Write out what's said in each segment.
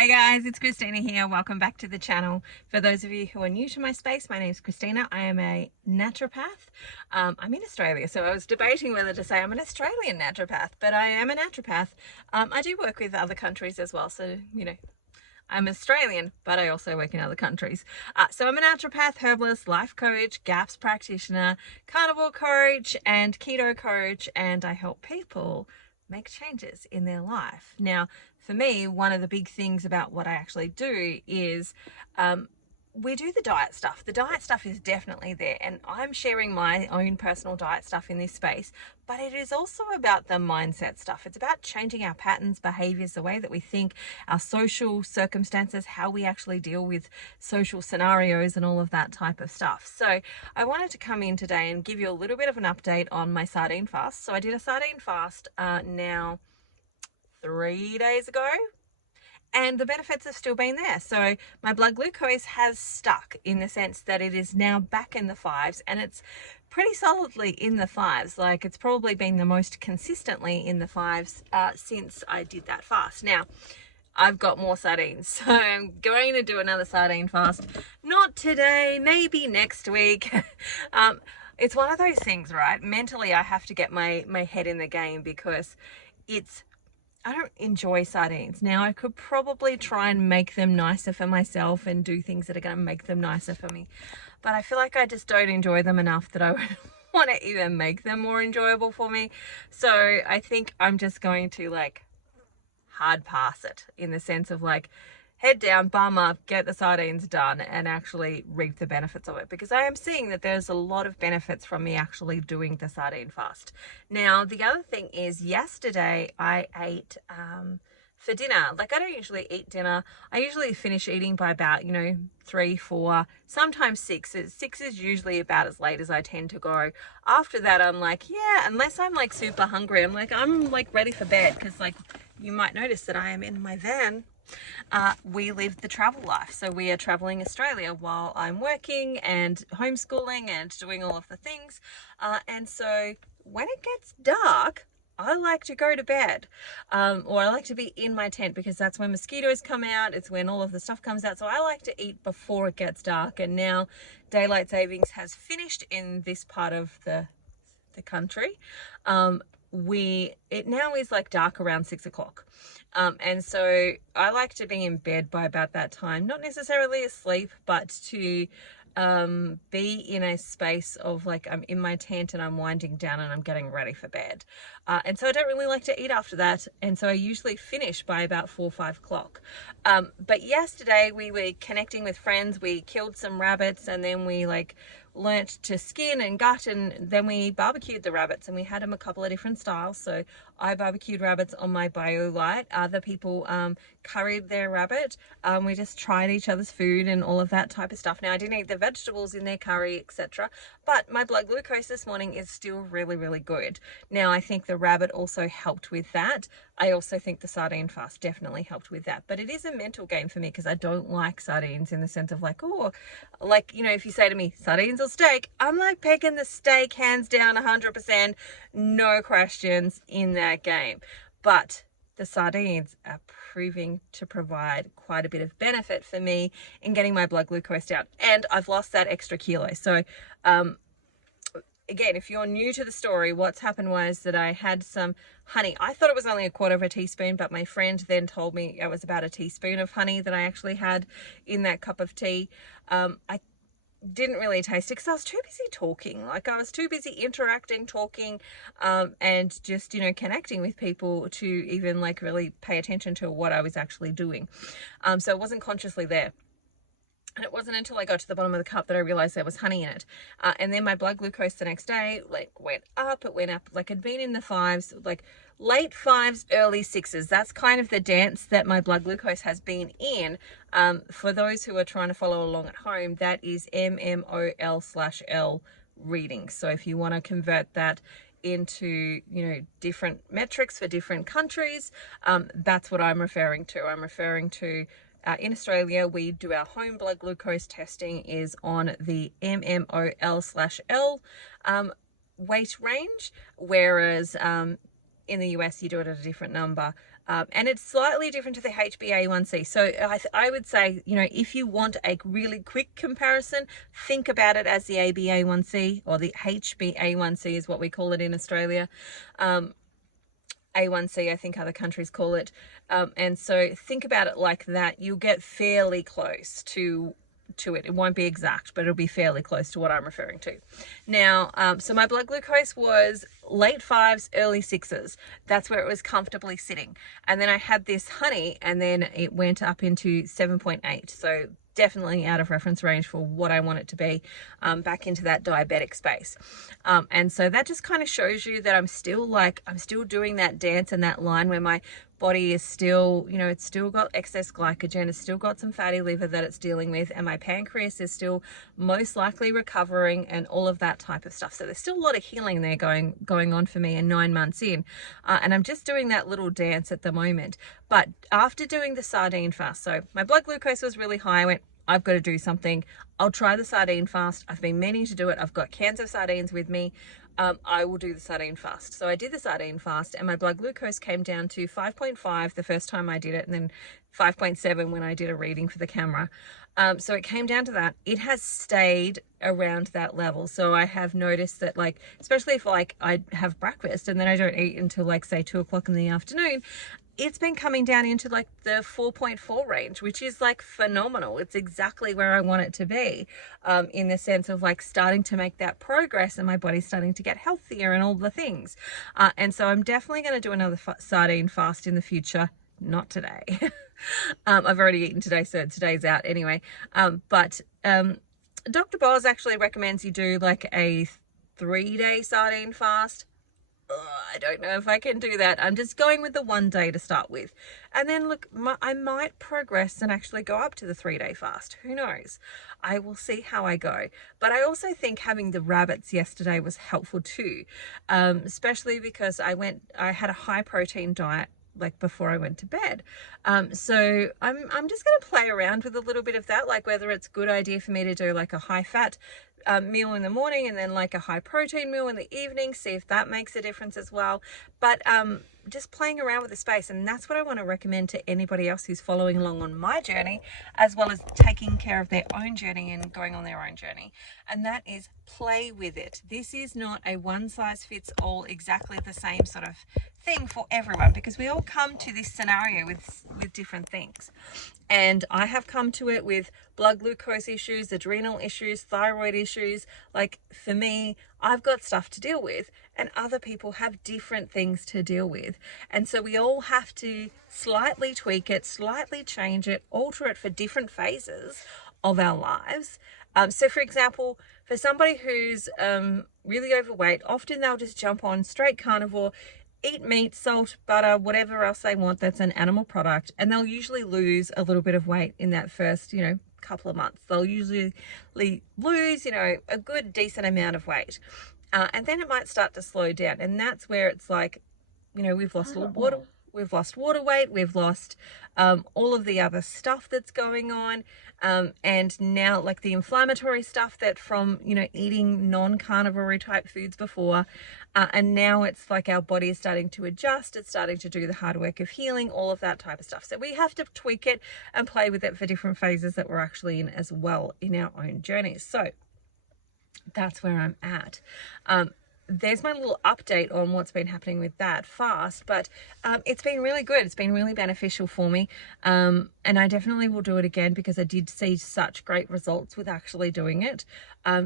Hey guys, it's Christina here. Welcome back to the channel. For those of you who are new to my space, my name is Christina. I am a naturopath. I'm in Australia, so I was debating whether to say I'm an Australian naturopath, but I am a naturopath. I do work with other countries as well, so I'm Australian, but I also work in other countries. So I'm a naturopath, herbalist, life coach, GAPS practitioner, carnivore coach, and keto coach, and I help people make changes in their life. Now, for me, one of the big things about what I actually do is we do the diet stuff. The diet stuff is definitely there, and I'm sharing my own personal diet stuff in this space, but it is also about the mindset stuff. It's about changing our patterns, behaviors, the way that we think, our social circumstances, how we actually deal with social scenarios and all of that type of stuff. So I wanted to come in today and give you a little bit of an update on my sardine fast. So I did a sardine fast now 3 days ago, and the benefits have still been there. So my blood glucose has stuck in the sense that it is now back in the fives, and it's pretty solidly in the fives. Like, it's probably been the most consistently in the fives since I did that fast. Now, I've got more sardines, so I'm going to do another sardine fast. Not today, maybe next week. It's one of those things, right? Mentally, I have to get my head in the game because I don't enjoy sardines. Now, I could probably try and make them nicer for myself and do things that are going to make them nicer for me. But I feel like I just don't enjoy them enough that I would want to even make them more enjoyable for me. So I think I'm just going to hard pass it, in the sense of head down, bum up, get the sardines done, and actually reap the benefits of it, because I am seeing that there's a lot of benefits from me actually doing the sardine fast. Now, the other thing is, yesterday I ate for dinner. I don't usually eat dinner. I usually finish eating by about 3, 4, sometimes 6. 6 is usually about as late as I tend to go. After that, I'm yeah, unless I'm super hungry, I'm ready for bed, because you might notice that I am in my van. We live the travel life, so we are traveling Australia while I'm working and homeschooling and doing all of the things, and so when it gets dark, I like to go to bed, or I like to be in my tent, because that's when mosquitoes come out, it's when all of the stuff comes out. So I like to eat before it gets dark, and now daylight savings has finished in this part of the country. It now is dark around 6 o'clock. And so I like to be in bed by about that time, not necessarily asleep, but to be in a space of I'm in my tent and I'm winding down and I'm getting ready for bed. And so I don't really like to eat after that. And so I usually finish by about 4 or 5 o'clock. But yesterday we were connecting with friends. We killed some rabbits, and then we learnt to skin and gut, and then we barbecued the rabbits, and we had them a couple of different styles. So I barbecued rabbits on my BioLite. Other people curried their rabbit. We just tried each other's food and all of that type of stuff. Now, I didn't eat the vegetables in their curry, etc., but my blood glucose this morning is still really, really good. Now, I think the rabbit also helped with that. I also think the sardine fast definitely helped with that. But it is a mental game for me, because I don't like sardines in the sense of if you say to me, sardines or steak, I'm picking the steak hands down 100%, no questions in that game. But the sardines are proving to provide quite a bit of benefit for me in getting my blood glucose down. And I've lost that extra kilo. So, again, if you're new to the story, what's happened was that I had some honey. I thought it was only 1/4 of a teaspoon, but my friend then told me it was about a teaspoon of honey that I actually had in that cup of tea. I didn't really taste it because I was too busy talking. I was too busy interacting, talking, and just, connecting with people to even really pay attention to what I was actually doing. So it wasn't consciously there. And it wasn't until I got to the bottom of the cup that I realized there was honey in it. And then my blood glucose the next day, went up. It went up, it'd been in the 5s, late 5s, early 6s. That's kind of the dance that my blood glucose has been in. For those who are trying to follow along at home, that is mmol/L readings. So if you want to convert that into different metrics for different countries, that's what I'm referring to. I'm referring to in Australia, we do our home blood glucose testing is on the mmol/L weight range, whereas in the US you do it at a different number. And it's slightly different to the HbA1c. So I would say, you know, if you want a really quick comparison, think about it as the ABA1C, or the HbA1c is what we call it in Australia. A1C, I think other countries call it. And so think about it like that. You'll get fairly close to it. It won't be exact, but it'll be fairly close to what I'm referring to. Now, so my blood glucose was late 5s, early 6s. That's where it was comfortably sitting. And then I had this honey, and then it went up into 7.8. So definitely out of reference range for what I want it to be, back into that diabetic space. And so that just kind of shows you that I'm still doing that dance and that line where my body is still, you know, it's still got excess glycogen, it's still got some fatty liver that it's dealing with, and my pancreas is still most likely recovering, and all of that type of stuff. So there's still a lot of healing there going on for me, and 9 months in, and I'm just doing that little dance at the moment. But after doing the sardine fast, so my blood glucose was really high, I went, I've got to do something. I'll try the sardine fast. I've been meaning to do it. I've got cans of sardines with me. I will do the sardine fast. So I did the sardine fast, and my blood glucose came down to 5.5 the first time I did it, and then 5.7 when I did a reading for the camera. So it came down to that. It has stayed around that level. So I have noticed that, like, especially if like I have breakfast and then I don't eat until like say 2 o'clock in the afternoon, it's been coming down into like the 4.4 range, which is like phenomenal. It's exactly where I want it to be, in the sense of like starting to make that progress, and my body's starting to get healthier and all the things. And so I'm definitely going to do another sardine fast in the future. Not today. I've already eaten today, so today's out anyway. But Dr. Boz actually recommends you do like a 3-day sardine fast. I don't know if I can do that. I'm just going with the 1 day to start with. And then look, I might progress and actually go up to the 3-day fast. Who knows? I will see how I go. But I also think having the rabbits yesterday was helpful too, especially because I had a high protein diet like before I went to bed. So I'm just going to play around with a little bit of that, like whether it's a good idea for me to do like a high fat meal in the morning and then like a high protein meal in the evening, see if that makes a difference as well. But just playing around with the space, and that's what I want to recommend to anybody else who's following along on my journey, as well as taking care of their own journey and going on their own journey, and that is play with it. This is not a one size fits all, exactly the same sort of thing for everyone, because we all come to this scenario with different things. And I have come to it with blood glucose issues, adrenal issues, thyroid issues. Like for me, I've got stuff to deal with, and other people have different things to deal with. And so we all have to slightly tweak it, slightly change it, alter it for different phases of our lives. So for example, for somebody who's really overweight, often they'll just jump on straight carnivore, eat meat, salt, butter, whatever else they want that's an animal product, and they'll usually lose a little bit of weight in that first, you know, couple of months. They'll usually lose, you know, a good decent amount of weight, and then it might start to slow down, and that's where it's like, you know, we've lost water weight, we've lost all of the other stuff that's going on, and now like the inflammatory stuff that from, you know, eating non-carnivore type foods before, and now it's like our body is starting to adjust, it's starting to do the hard work of healing, all of that type of stuff. So we have to tweak it and play with it for different phases that we're actually in as well in our own journeys. So that's where I'm at. There's my little update on what's been happening with that fast, but it's been really good. It's been really beneficial for me, and I definitely will do it again because I did see such great results with actually doing it.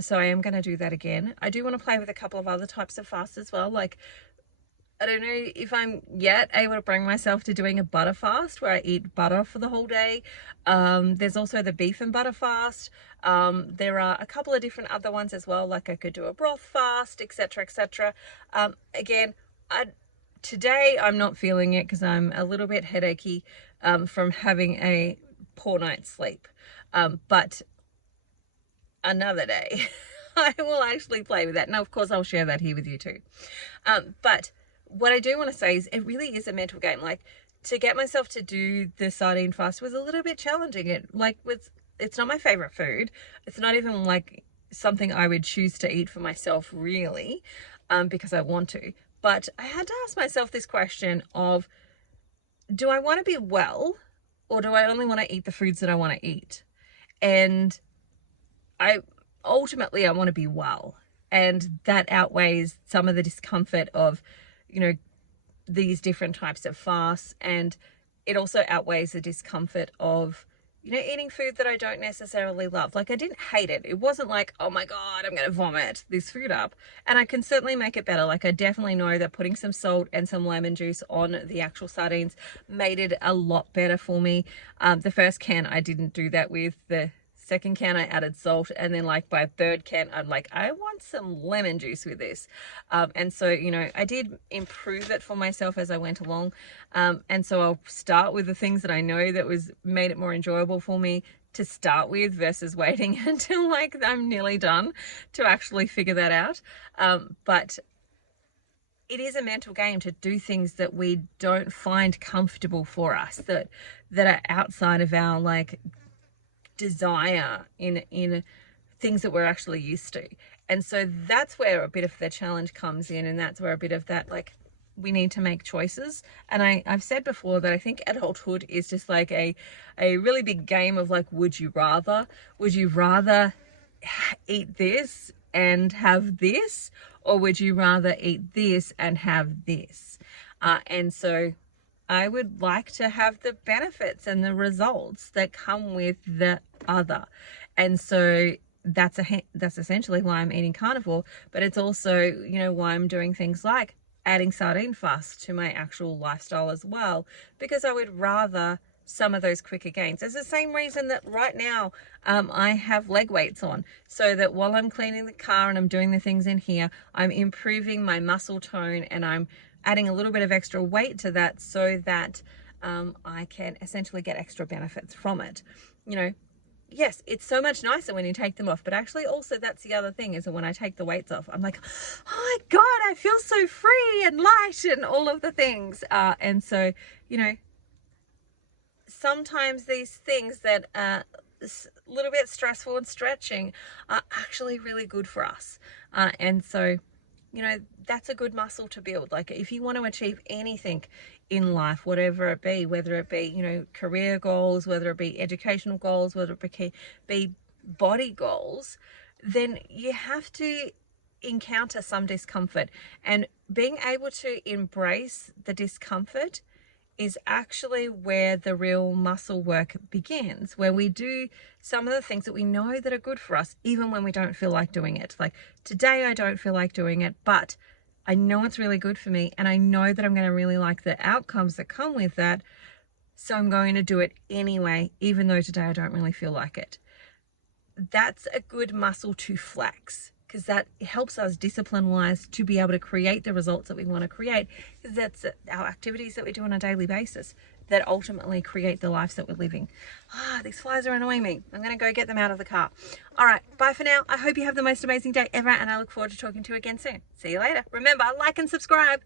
So I am going to do that again. I do want to play with a couple of other types of fasts as well. Like, I don't know if I'm yet able to bring myself to doing a butter fast where I eat butter for the whole day. There's also the beef and butter fast. There are a couple of different other ones as well, like I could do a broth fast, etc, etc. Again, today I'm not feeling it because I'm a little bit headachy from having a poor night's sleep. But another day I will actually play with that. Now, of course, I'll share that here with you too. But what I do want to say is it really is a mental game. Like, to get myself to do the sardine fast was a little bit challenging. It's not my favorite food. It's not even like something I would choose to eat for myself really, because I want to. But I had to ask myself this question of, do I want to be well, or do I only want to eat the foods that I want to eat? And I ultimately I want to be well, and that outweighs some of the discomfort of, you know, these different types of fasts, and it also outweighs the discomfort of, you know, eating food that I don't necessarily love. Like, I didn't hate it. It wasn't like, oh my God, I'm going to vomit this food up. And I can certainly make it better. Like, I definitely know that putting some salt and some lemon juice on the actual sardines made it a lot better for me. The first can, I didn't do that with. The second can I added salt, and then like by third can I'm like, I want some lemon juice with this. And so, you know, I did improve it for myself as I went along, and so I'll start with the things that I know that was made it more enjoyable for me to start with, versus waiting until like I'm nearly done to actually figure that out. But it is a mental game to do things that we don't find comfortable for us, that are outside of our like desire in things that we're actually used to. And so that's where a bit of the challenge comes in, and that's where a bit of that, like, we need to make choices. And I've said before that I think adulthood is just like a really big game of like, would you rather eat this and have this, or would you rather eat this and have this? And so I would like to have the benefits and the results that come with the other. And so that's essentially why I'm eating carnivore, but it's also, you know, why I'm doing things like adding sardine fast to my actual lifestyle as well, because I would rather some of those quicker gains. It's the same reason that right now I have leg weights on, so that while I'm cleaning the car and I'm doing the things in here, I'm improving my muscle tone, and I'm adding a little bit of extra weight to that, so that I can essentially get extra benefits from it. You know, yes, it's so much nicer when you take them off, but actually also that's the other thing, is that when I take the weights off, I'm like, oh my God, I feel so free and light and all of the things. And so, you know, sometimes these things that are a little bit stressful and stretching are actually really good for us. And so, you know, that's a good muscle to build. Like, if you want to achieve anything in life, whatever it be, whether it be, you know, career goals, whether it be educational goals, whether it be body goals, then you have to encounter some discomfort. And being able to embrace the discomfort is actually where the real muscle work begins, where we do some of the things that we know that are good for us, even when we don't feel like doing it. Like, today I don't feel like doing it, but I know it's really good for me, and I know that I'm going to really like the outcomes that come with that, so I'm going to do it anyway, even though today I don't really feel like it. That's a good muscle to flex, because that helps us discipline-wise to be able to create the results that we want to create, because that's our activities that we do on a daily basis that ultimately create the lives that we're living. These flies are annoying me. I'm going to go get them out of the car. All right, bye for now. I hope you have the most amazing day ever, and I look forward to talking to you again soon. See you later. Remember, like and subscribe.